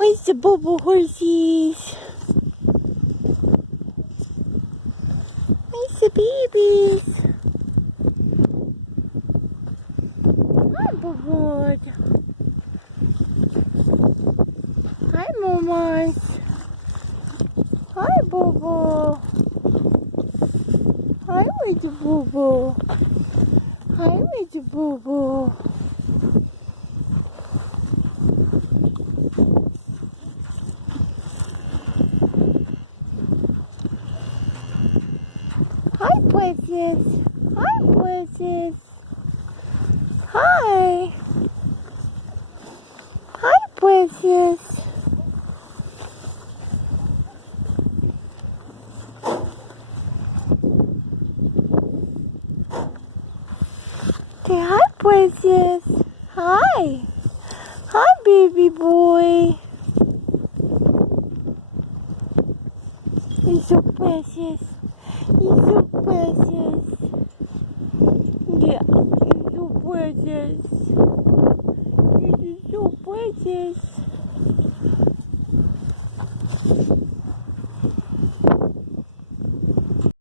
Where's the bubble horses? Where's the babies? Hi, Bubble. Hi, Mamas. Hi, Bubble. Hi, with the Bubble. Hi, with the Bubble. Hi, Precious. Hi, Precious. Hi. Hi, Precious. Say hi, Precious. Hi. Hi, baby boy. He's so precious. He's so precious. Yeah, he's so precious. He's so precious.